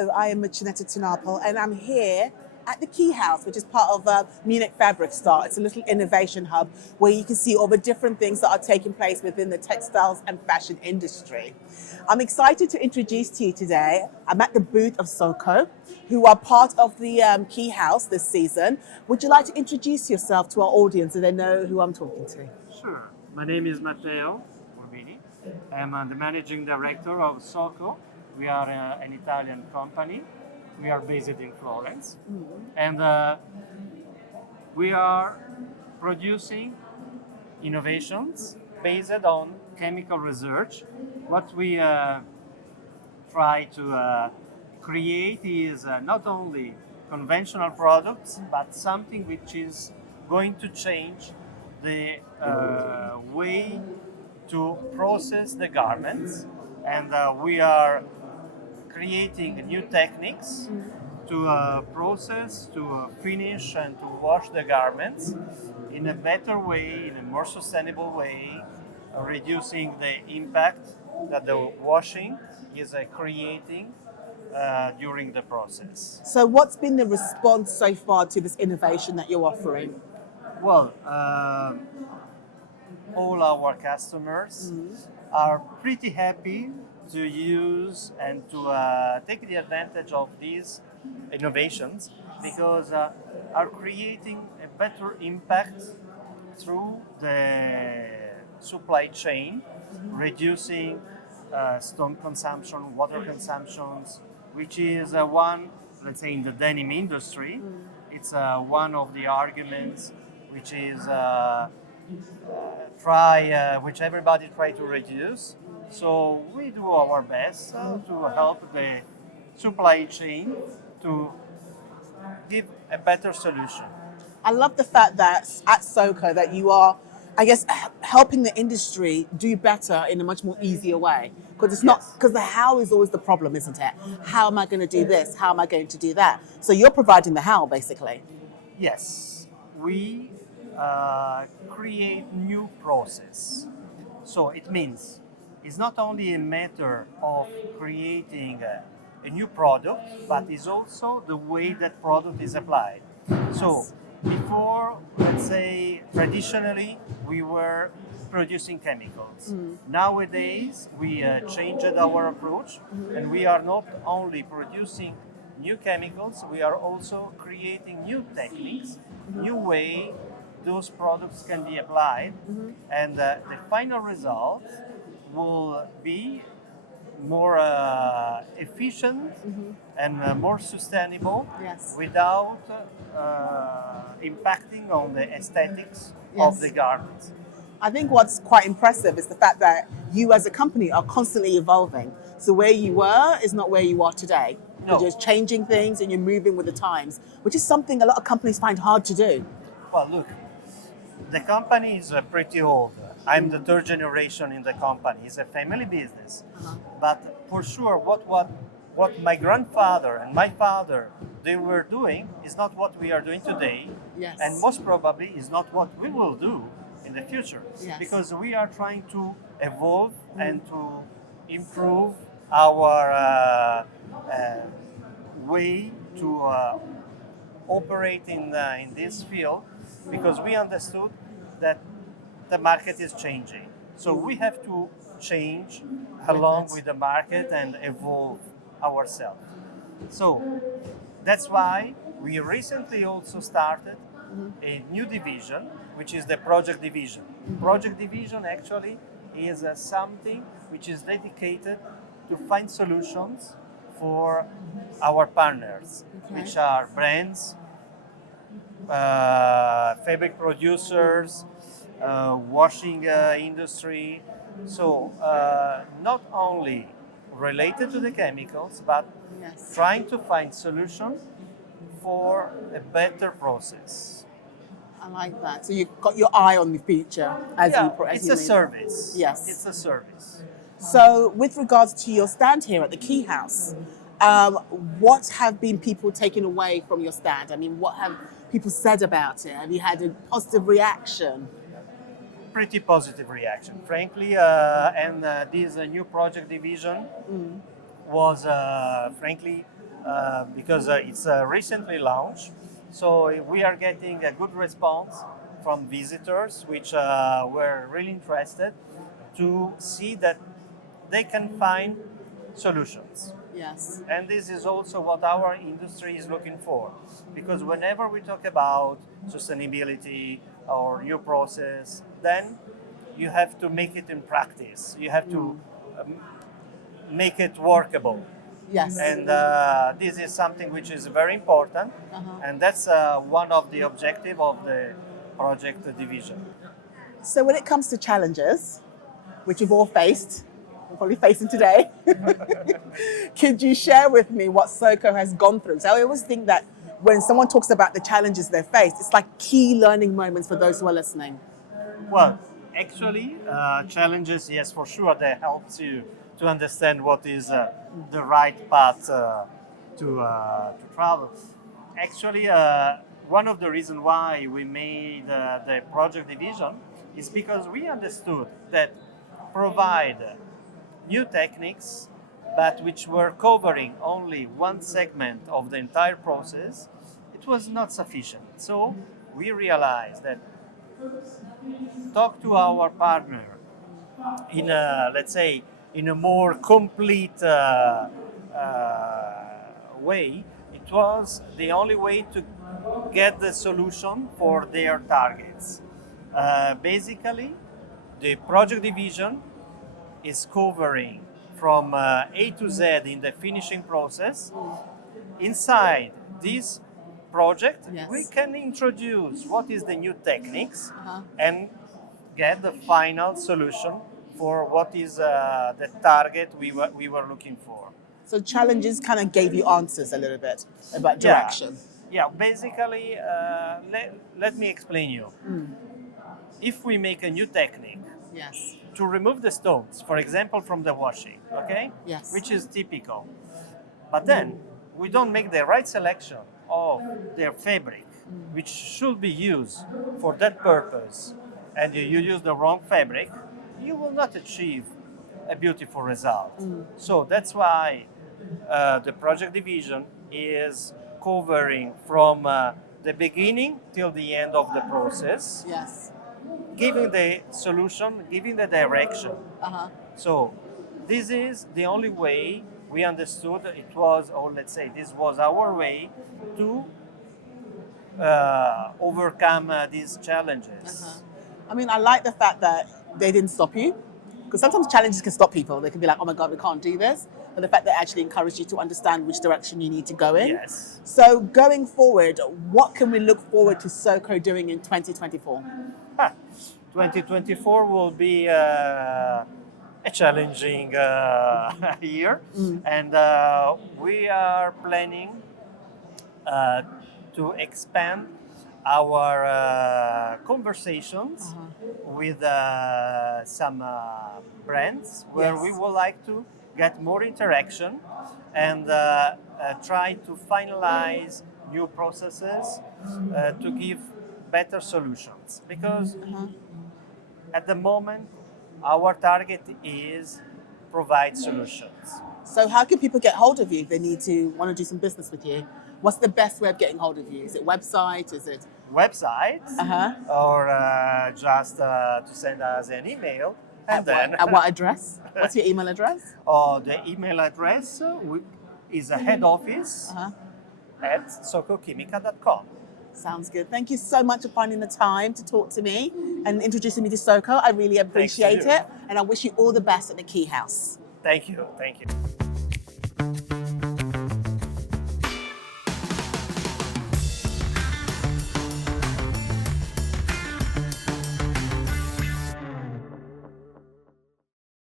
Hello, I am Muchaneta to Napel, and I'm here at the Key House, which is part of Munich Fabric Star. It's a little innovation hub where you can see all the different things that are taking place within the textiles and fashion industry. I'm excited to introduce to you today, I'm at the booth of Soko, who are part of the Key House this season. Would you like to introduce yourself to our audience so they know who I'm talking to? Sure. My name is Matteo Urbini. I'm the managing director of Soko. We are an Italian company. We are based in Florence. And we are producing innovations based on chemical research. What we try to create is not only conventional products, but something which is going to change the way to process the garments. And we are creating new techniques to process, to finish, and to wash the garments in a better way, in a more sustainable way, reducing the impact that the washing is creating during the process. So what's been the response so far to this innovation that you're offering? Well, all our customers are pretty happy to use and to take the advantage of these innovations because are creating a better impact through the supply chain, reducing stone consumption, water consumptions, which is one, let's say in the denim industry, it's one of the arguments which is which everybody try to reduce. So we do our best to help the supply chain to give a better solution. I love the fact that at Soko that you are, I guess, helping the industry do better in a much more easier way. Because it's not, because the how is always the problem, isn't it? How am I going to do this? How am I going to do that? So you're providing the how, basically. Yes, we create new process. So it means it's not only a matter of creating a new product, but it's also the way that product is applied. So before, let's say, traditionally, we were producing chemicals. Nowadays, we changed our approach, and we are not only producing new chemicals, we are also creating new techniques, new way those products can be applied, and the final result will be more efficient and more sustainable without impacting on the aesthetics of the garments. I think what's quite impressive is the fact that you as a company are constantly evolving. So where you were is not where you are today. No. You're just changing things and you're moving with the times, which is something a lot of companies find hard to do. Well, look, the company is pretty old. I'm the third generation in the company. It's a family business. But for sure, what my grandfather and my father they were doing is not what we are doing today, and most probably is not what we will do in the future. Because we are trying to evolve and to improve our way to operate in this field, because we understood that the market is changing. So we have to change along with the market and evolve ourselves. So that's why we recently also started a new division, which is the project division. Project division actually is something which is dedicated to find solutions for our partners, which are brands, fabric producers, washing industry. So not only related to the chemicals, but trying to find solutions for a better process. I like that. So you've got your eye on the future as it's a service. Yes. It's a service. So with regards to your stand here at the Key House, what have been people taking away from your stand? I mean, what have people said about it? Have you had a positive reaction? Pretty positive reaction, frankly. And this new project division was, frankly, because it's recently launched. So we are getting a good response from visitors, which were really interested to see that they can find solutions. Yes. And this is also what our industry is looking for. Because whenever we talk about sustainability or new process, then you have to make it in practice. You have to make it workable. Yes. And this is something which is very important. And that's one of the objectives of the project division. So when it comes to challenges, which we've all faced, we're probably facing today, could you share with me what Soko has gone through? So I always think that when someone talks about the challenges they faced, it's like key learning moments for those who are listening. Well, actually, challenges, yes, for sure, they help you to understand what is the right path to travel. Actually, one of the reasons why we made the project division is because we understood that provide new techniques, but which were covering only one segment of the entire process, it was not sufficient. So we realized that talk to our partner in a, let's say, in a more complete way, it was the only way to get the solution for their targets. Basically, the project division is covering from A to Z in the finishing process. Inside this project, we can introduce what is the new techniques and get the final solution for what is the target we were looking for. So challenges kind of gave you answers a little bit about direction. Yeah, basically, let me explain you. If we make a new technique, Yes. to remove the stones, for example, from the washing, okay? Yes. Which is typical. But then we don't make the right selection of their fabric, which should be used for that purpose, and you use the wrong fabric, you will not achieve a beautiful result. So that's why the project division is covering from the beginning till the end of the process. Yes. Giving the solution, giving the direction. So this is the only way we understood it was, or let's say this was our way to overcome these challenges. I mean, I like the fact that they didn't stop you, because sometimes challenges can stop people. They can be like, oh my God, we can't do this. But the fact that they actually encouraged you to understand which direction you need to go in. Yes. So going forward, what can we look forward to Soko doing in 2024? 2024 will be a challenging year, and we are planning to expand our conversations with some brands where we would like to get more interaction and try to finalize new processes to give better solutions, because at the moment our target is provide solutions. So how can people get hold of you if they want to do some business with you? What's the best way of getting hold of you? Is it website? Is it Website, or just to send us an email? And at what address? What's your email address? The email address is a head office at sokochimica.com. Sounds good. Thank you so much for finding the time to talk to me and introducing me to Soko. I really appreciate it. And I wish you all the best at the Key House. Thank you. Thank you.